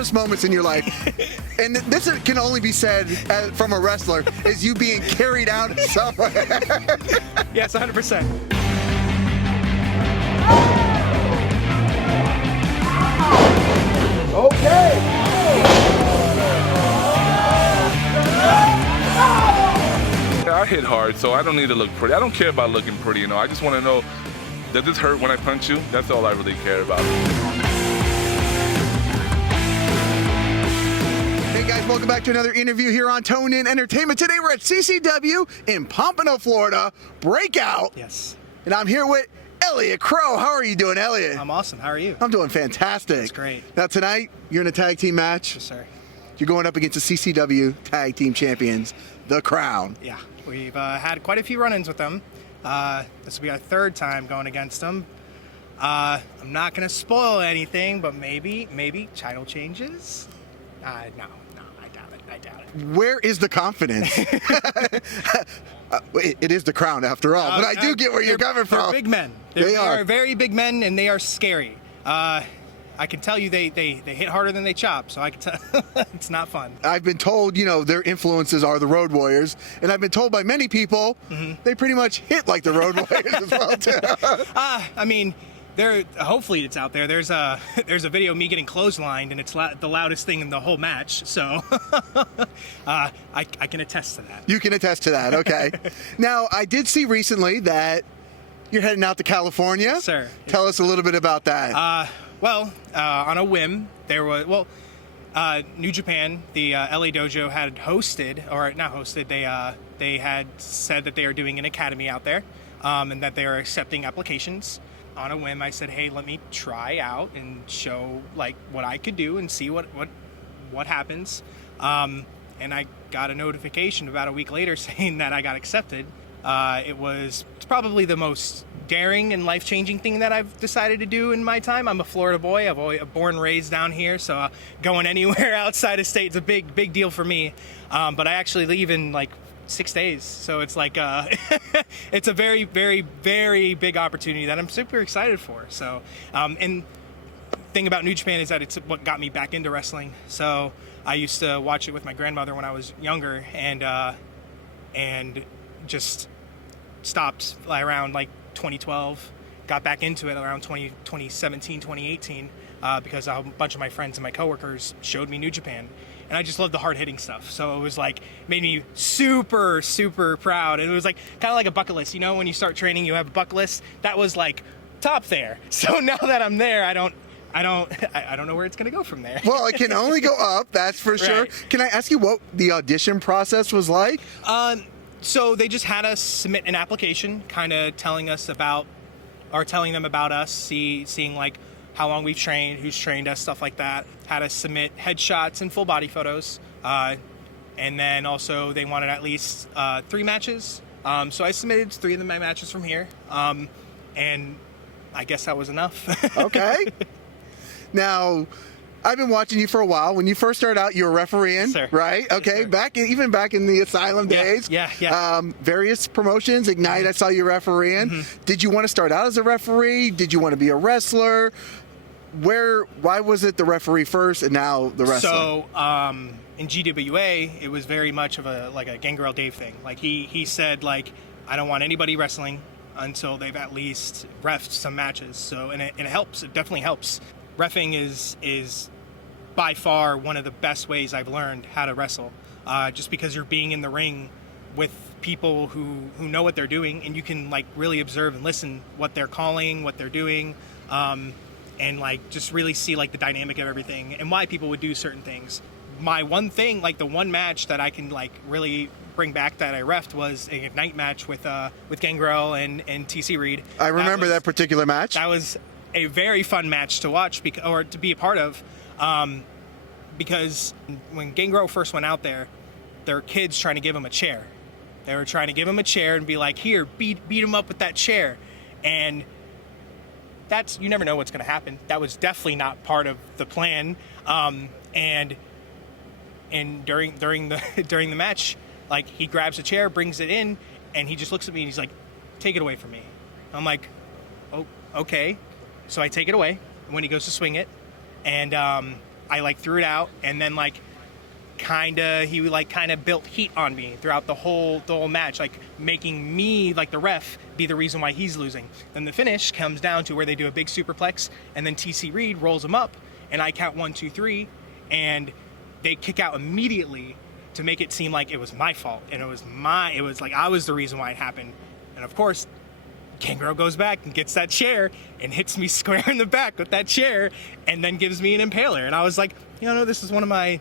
proudest moments in your life? And this can only be said from a wrestler, is you being carried out somewhere. Yes, 100%. Okay. I hit hard, so I don't need to look pretty. I don't care about looking pretty, I just want to know, does this hurt when I punch you? That's all I really care about. Hey guys, welcome back to another interview here on Tone In Entertainment. Today we're at CCW in Pompano, Florida, Breakout. Yes. And I'm here with Elliott Qrow. How are you doing, Elliott? I'm awesome. How are you? I'm doing fantastic. That's great. Now tonight, you're in a tag team match. Yes, sir. You're going up against the CCW Tag Team Champions, the Qrown. Yeah, we've had quite a few run-ins with them. This will be our third time going against them. I'm not going to spoil anything, but maybe title changes? No, I doubt it. Where is the confidence? It is the Qrown after all, but I do get where you're coming from. They're big men. They are very big men, and they are scary. I can tell you they hit harder than they chop, so I can tell it's not fun. I've been told, their influences are the Road Warriors, and I've been told by many people they pretty much hit like the Road Warriors as well, too. I mean, hopefully it's out there. There's a video of me getting clotheslined, and it's the loudest thing in the whole match, so I can attest to that. You can attest to that, okay. Now, I did see recently that you're heading out to California. Yes, sir. Tell us a little bit about that. On a whim, New Japan, the LA Dojo had hosted, or not hosted, they had said that they are doing an academy out there, and that they are accepting applications. On a whim, I said, hey, let me try out and show like what I could do and see what happens. And I got a notification about a week later saying that I got accepted. It's probably the most daring and life-changing thing that I've decided to do in my time. I'm a Florida boy. I'm born and raised down here, so going anywhere outside of state is a big deal for me. But I actually leave in like 6 days, so it's like it's a very, very, very big opportunity that I'm super excited for. So, and thing about New Japan is that it's what got me back into wrestling. So I used to watch it with my grandmother when I was younger, and just stopped around like 2012, got back into it around 2017, 2018, because a bunch of my friends and my coworkers showed me New Japan, and I just loved the hard-hitting stuff. So it was like, made me super, super proud. And it was like, kind of like a bucket list. When you start training, you have a bucket list. That was like top there. So now that I'm there, I don't know where it's going to go from there. Well, it can only go up, that's for sure. Right. Can I ask you what the audition process was like? So they just had us submit an application, kind of telling them about us, seeing like how long we've trained, who's trained us, stuff like that. Had us submit headshots and full body photos. And then also they wanted at least 3 matches. So I submitted 3 of my matches from here. And I guess that was enough. Okay. Now, I've been watching you for a while. When you first started out, you were refereeing, sir. right? Okay, Yes, even back in the Asylum days. Yeah. Various promotions, Ignite, I saw you refereeing. Did you want to start out as a referee? Did you want to be a wrestler? Why was it the referee first and now the wrestler? So, in GWA, it was very much of a Gangrel Dave thing. Like he said, like, I don't want anybody wrestling until they've at least reffed some matches. So, and it helps. It definitely helps. Reffing is by far one of the best ways I've learned how to wrestle, just because you're being in the ring with people who know what they're doing, and you can like really observe and listen what they're calling, what they're doing, and like just really see like the dynamic of everything and why people would do certain things. My one thing, like the one match that I can like really bring back that I reffed was an Ignite match with Gangrel and TC Reed. I remember that particular match. That was a very fun match to watch or to be a part of, because when Gangrel first went out there were kids trying to give him a chair. They were trying to give him a chair and be like, here, beat him up with that chair. And you never know what's going to happen. That was definitely not part of the plan. And during the match, like, he grabs a chair, brings it in, and he just looks at me and he's like, take it away from me. I'm like, oh, okay. So I take it away when he goes to swing it, and I like threw it out, and then like he like kind of built heat on me throughout the whole match, like making me, like the ref, be the reason why he's losing. Then the finish comes down to where they do a big superplex, and then TC Reed rolls him up, and I count 1, 2, 3, and they kick out immediately to make it seem like it was my fault, and it was like I was the reason why it happened. And of course, Gangrel goes back and gets that chair and hits me square in the back with that chair, and then gives me an impaler. And I was like, this is one of my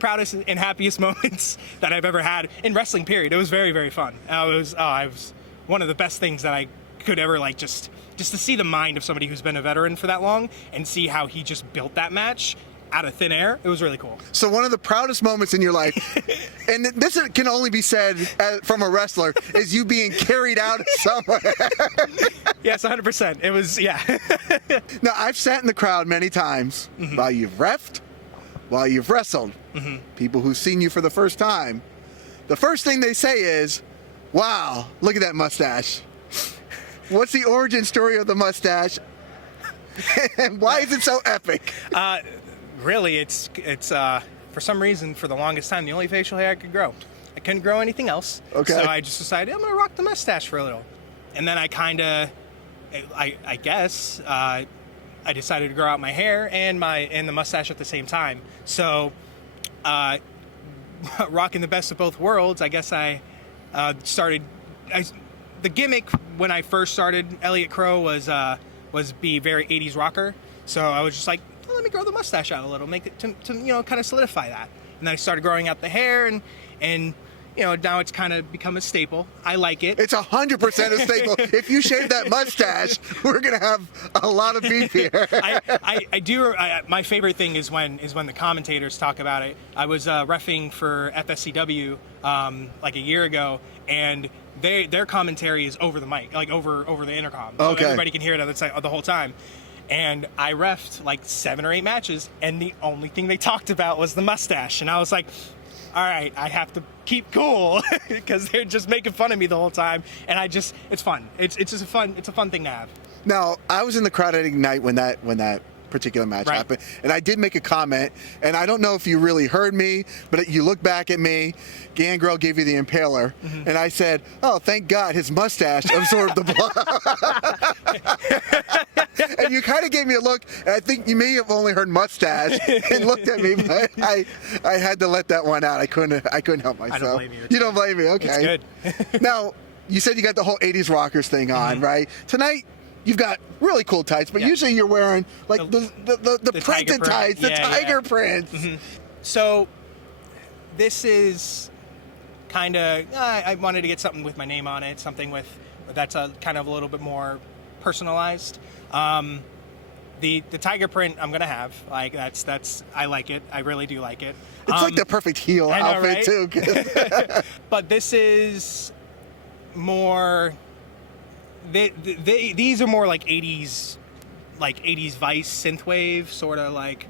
proudest and happiest moments that I've ever had in wrestling, period. It was very, very fun. It was one of the best things that I could ever, like, just to see the mind of somebody who's been a veteran for that long and see how he just built that match out of thin air. It was really cool. So one of the proudest moments in your life, and this can only be said from a wrestler, is you being carried out somewhere. Yes, 100%. It was, yeah. Now, I've sat in the crowd many times while you've reffed, while you've wrestled. People who've seen you for the first time. The first thing they say is, wow, look at that mustache. What's the origin story of the mustache? And why is it so epic? Really, it's for some reason, for the longest time, the only facial hair I could grow. I couldn't grow anything else. Okay. So I just decided I'm going to rock the mustache for a little. And then I guess, I decided to grow out my hair and the mustache at the same time. So, rocking the best of both worlds, I guess I started... the gimmick when I first started Elliott Qrow was be very 80s rocker. So I was just like, let me grow the mustache out a little, make it to kind of solidify that. And then I started growing out the hair, and now it's kind of become a staple. I like it. It's 100% a staple. If you shave that mustache, we're gonna have a lot of beef here. I do. My favorite thing is when the commentators talk about it. I was reffing for FSCW like a year ago, and their commentary is over the mic, like over the intercom. So okay. Everybody can hear it the whole time. And I reffed like 7 or 8 matches, and the only thing they talked about was the mustache. And I was like, all right, I have to keep cool because they're just making fun of me the whole time. And it's fun. It's just a fun thing to have. Now, I was in the crowd at Ignite when that particular match happened, and I did make a comment, and I don't know if you really heard me, but you look back at me, Gangrel gave you the impaler, and I said, oh, thank God his mustache absorbed the blood. And you kind of gave me a look, and I think you may have only heard mustache and looked at me, but I had to let that one out. I couldn't help myself. I don't blame you. You don't blame me, okay. It's good. Now, you said you got the whole 80s rockers thing on, right? Tonight, you've got really cool tights, but usually you're wearing like the printed tights, the tiger prints. So this is kind of, I wanted to get something with my name on it, something that's kind of a little bit more personalized. The tiger print I'm gonna have, like that's I like it. I really do like it. It's like the perfect heel outfit right? Too. But this is more. These are more like 80s Vice synthwave, sort of like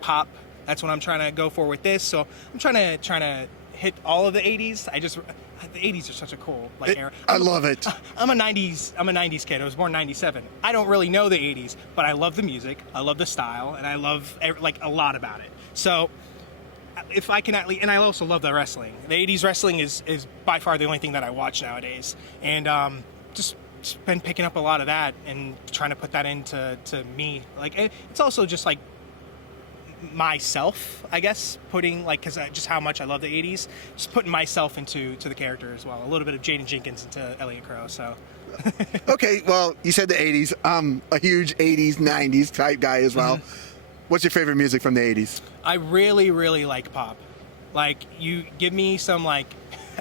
pop. That's what I'm trying to go for with this. So I'm trying to hit all of the 80s. The 80s are such a cool era. I love it. I'm a 90s kid. I was born in 97. I don't really know the 80s, but I love the music. I love the style, and I love like a lot about it. So if I can and I also love the wrestling. The 80s wrestling is by far the only thing that I watch nowadays, and just been picking up a lot of that and trying to put that into me. Like it's also just like myself, I guess, putting like, because just how much I love the 80s, just putting myself into the character as well. A little bit of Jaden Jenkins into Elliott Qrow. So okay, well, you said the 80s. I'm a huge 80s 90s type guy as well. What's your favorite music from the 80s? I really like pop. Like, you give me some, like,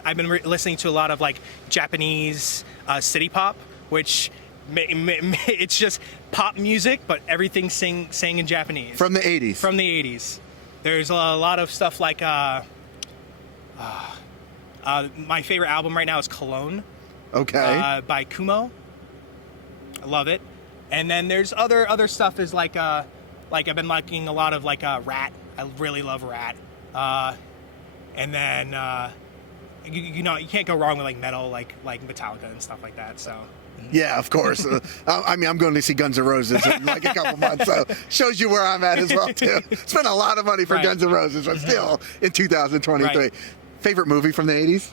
I've been listening to a lot of like Japanese city pop, which it's just pop music, but everything sang in Japanese. From the 80s? From the 80s. There's a lot of stuff like, my favorite album right now is Cologne. Okay. By Kumo. I love it. And then there's other stuff is like I've been liking a lot of like Rat. I really love Rat. And then you know, you can't go wrong with like metal, like Metallica and stuff like that. So. Yeah, of course. I mean, I'm going to see Guns N' Roses in like a couple months, so shows you where I'm at as well too. Spent a lot of money for Guns N' Roses, but still in 2023. Right. Favorite movie from the 80s?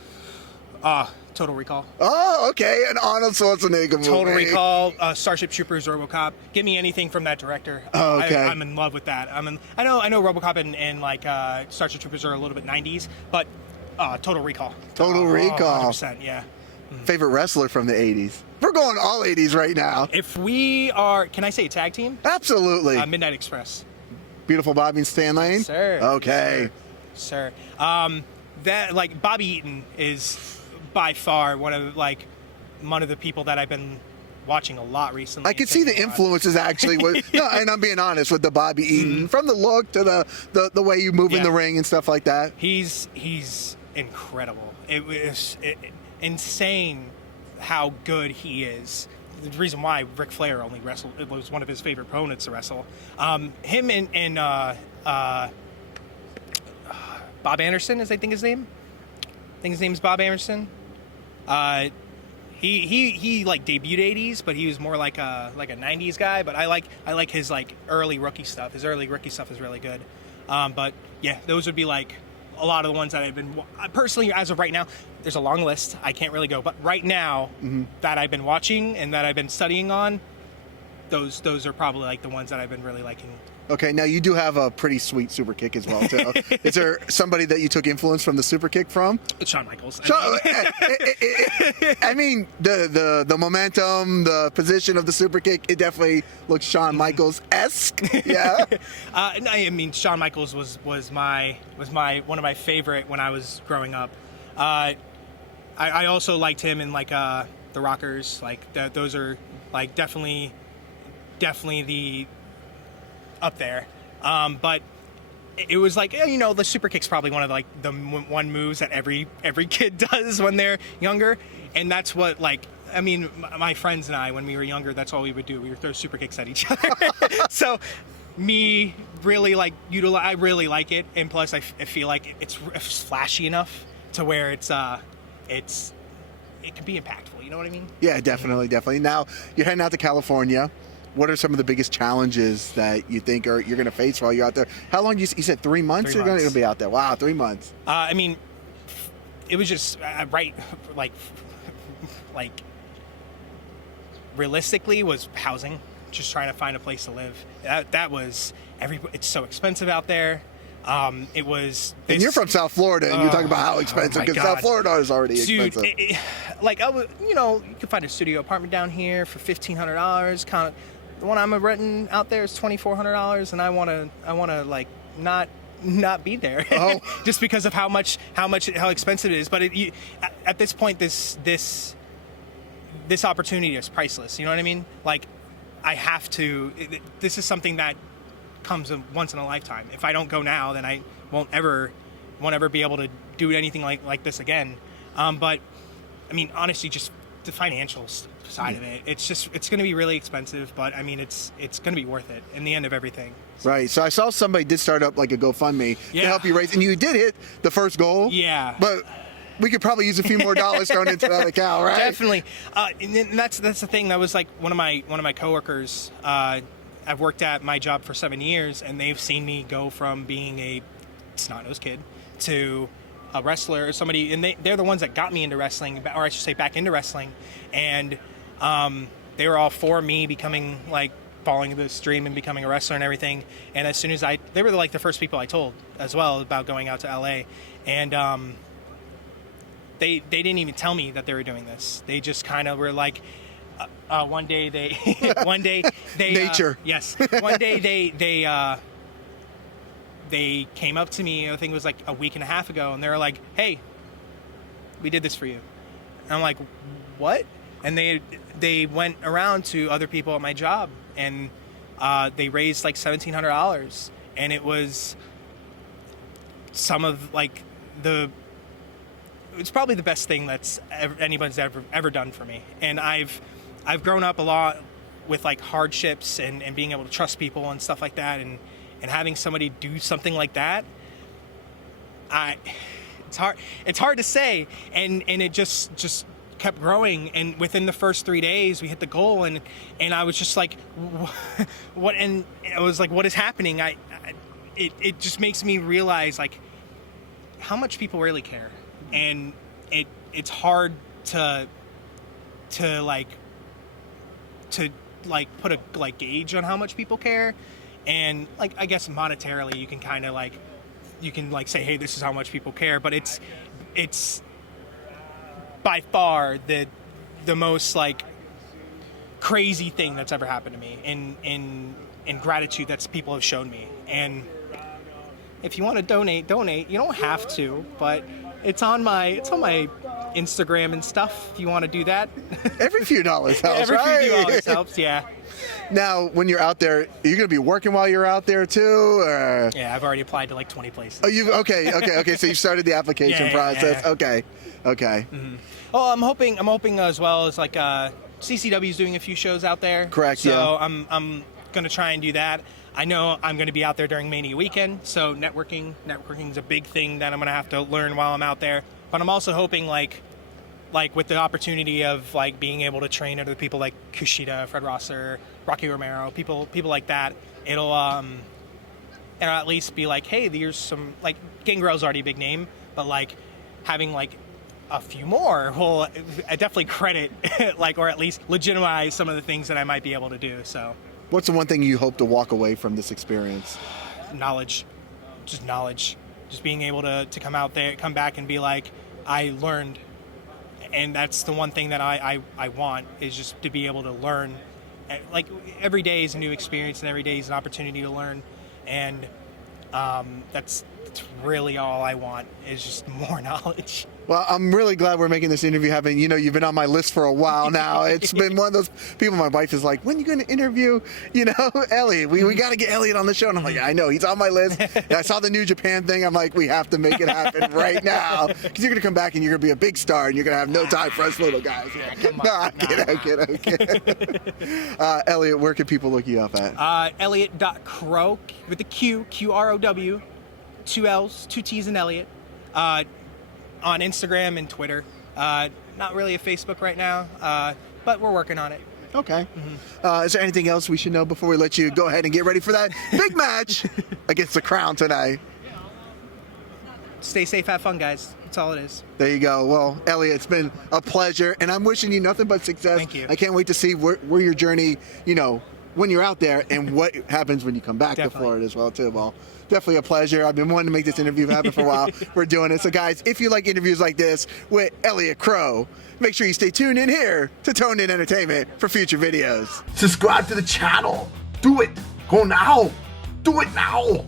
Total Recall. Oh, okay, an Arnold Schwarzenegger movie. Total Recall, Starship Troopers, RoboCop. Give me anything from that director. Oh, okay. I'm in love with that. I know RoboCop and like Starship Troopers are a little bit 90s, but Total Recall. Total Recall. 100%, yeah. Favorite wrestler from the 80s? We're going all 80s right now. If we are, can I say a tag team? Absolutely. Midnight Express. Beautiful Bobby and Stan Lane? Yes, sir. Okay. Yes, sir. That, like, Bobby Eaton is by far one of the people that I've been watching a lot recently. I could see the influences actually. No, and I'm being honest with the Bobby Eaton, from the look to the way you move in the ring and stuff like that. He's incredible. It was insane how good he is. The reason why Ric Flair only wrestled, it was one of his favorite opponents to wrestle. Him and Bob Anderson is, I think, his name. I think his name is Bob Anderson. He like debuted 80s, but he was more like a 90s guy. But I like his like early rookie stuff. His early rookie stuff is really good. But yeah, those would be like a lot of the ones that I've been personally, as of right now. There's a long list. I can't really go, but right now that I've been watching and that I've been studying on, those are probably like the ones that I've been really liking. Okay, now you do have a pretty sweet super kick as well too. Is there somebody that you took influence from the super kick from? It's Shawn Michaels. I mean, the momentum, the position of the super kick, it definitely looks Shawn Michaels-esque. Yeah. I mean, Shawn Michaels was one of my favorite when I was growing up. I also liked him in like the Rockers. Like those are like definitely the up there. But it was like, you know, the super kick's probably one of like the one moves that every kid does when they're younger, and that's what, like, I mean, my friends and I, when we were younger, that's all we would do. We would throw super kicks at each other. So me really like I really like it, and plus I feel like it's flashy enough to where it can be impactful. You know what I mean? Yeah, definitely. Now you're heading out to California. What are some of the biggest challenges that you think you're going to face while you're out there? How long you said 3 months? 3 you're months. going to be out there? Wow, 3 months. I mean, it was just realistically was housing, just trying to find a place to live. That was it's so expensive out there. It was. And you're from South Florida, and you're talking about how expensive, because South Florida is already expensive. Dude, you could find a studio apartment down here for $1,500. Kind of, the one I'm renting out there is $2,400, and I want to like not be there, just because of how expensive it is. But at this point, this opportunity is priceless. You know what I mean? Like, I have to. This is something that comes once in a lifetime. If I don't go now, then I won't ever be able to do anything like this again. But I mean, honestly, just the financial side of it, it's going to be really expensive, but I mean, it's going to be worth it in the end of everything. Right. So I saw somebody did start up like a GoFundMe to help you raise, and you did hit the first goal. Yeah. But we could probably use a few more dollars thrown into that account, right? Definitely. And that's the thing. That was like one of my coworkers. I've worked at my job for 7 years, and they've seen me go from being a snot-nosed kid to a wrestler or somebody, and they're the ones that got me into wrestling, or I should say back into wrestling, and they were all for me becoming, like, falling into the stream and becoming a wrestler and everything. And as soon as they were like the first people I told as well about going out to LA, and they didn't even tell me that they were doing this. They just kind of were like, one day they nature. Yes. One day they came up to me, I think it was like a week and a half ago, and they were like, "Hey, we did this for you." And I'm like, "What?" And they went around to other people at my job, and they raised like $1,700, and it was some of like it's probably the best thing that's anybody's ever done for me. And I've grown up a lot with like hardships and being able to trust people and stuff like that, and having somebody do something like that, It's hard to say, and it just kept growing. And within the first 3 days, we hit the goal, and I was just like, what? And I was like, what is happening? It just makes me realize like how much people really care, and it's hard to put a like gauge on how much people care. And like, I guess monetarily you can kind of like, say, hey, this is how much people care, but it's by far the most like crazy thing that's ever happened to me in gratitude that people have shown me. And if you want to donate, you don't have to, but it's on my Instagram and stuff if you want to do that. Every few dollars helps, Every right? few dollars helps, yeah. Now, when you're out there, are you going to be working while you're out there too? Or? Yeah, I've already applied to like 20 places. Oh, okay. So you started the application process. Yeah. Okay. Mm-hmm. Oh, I'm hoping as well as like CCW is doing a few shows out there. Correct. So yeah. I'm gonna try and do that. I know I'm gonna be out there during Mania weekend, so networking is a big thing that I'm gonna have to learn while I'm out there. But I'm also hoping like with the opportunity of like being able to train other people like Kushida, Fred Rosser, Rocky Romero, people like that, it'll at least be like, hey, there's some like Gangrel's already a big name, but like having like a few more will definitely credit like, or at least legitimize some of the things that I might be able to do. So what's the one thing you hope to walk away from this experience? Knowledge, just being able to come out there, come back and be like, I learned. And that's the one thing that I want, is just to be able to learn. Like every day is a new experience, and every day is an opportunity to learn. And that's really all I want, is just more knowledge. Well, I'm really glad we're making this interview happen. You know, you've been on my list for a while now. It's been one of those people, my wife is like, when are you going to interview, Elliott? We got to get Elliott on the show. And I'm like, I know, he's on my list. And I saw the New Japan thing. I'm like, we have to make it happen right now. Because you're going to come back and you're going to be a big star, and you're going to have no time for us little guys. I'm kidding. Elliott, where can people look you up at? Elliott.Qrow with the Q, Qrow, 2 L's, 2 T's in Elliott. On Instagram and Twitter. Not really a Facebook right now, but we're working on it. Okay. Mm-hmm. Is there anything else we should know before we let you go ahead and get ready for that big match against the Qrown tonight? Stay safe, have fun, guys. That's all it is. There you go. Well, Elliott, it's been a pleasure, and I'm wishing you nothing but success. Thank you. I can't wait to see where your journey, when you're out there, and what happens when you come back to Florida as well, too. Well, definitely a pleasure. I've been wanting to make this interview happen for a while. We're doing it. So, guys, if you like interviews like this with Elliott Qrow, make sure you stay tuned in here to Tone In Entertainment for future videos. Subscribe to the channel. Do it. Go now. Do it now.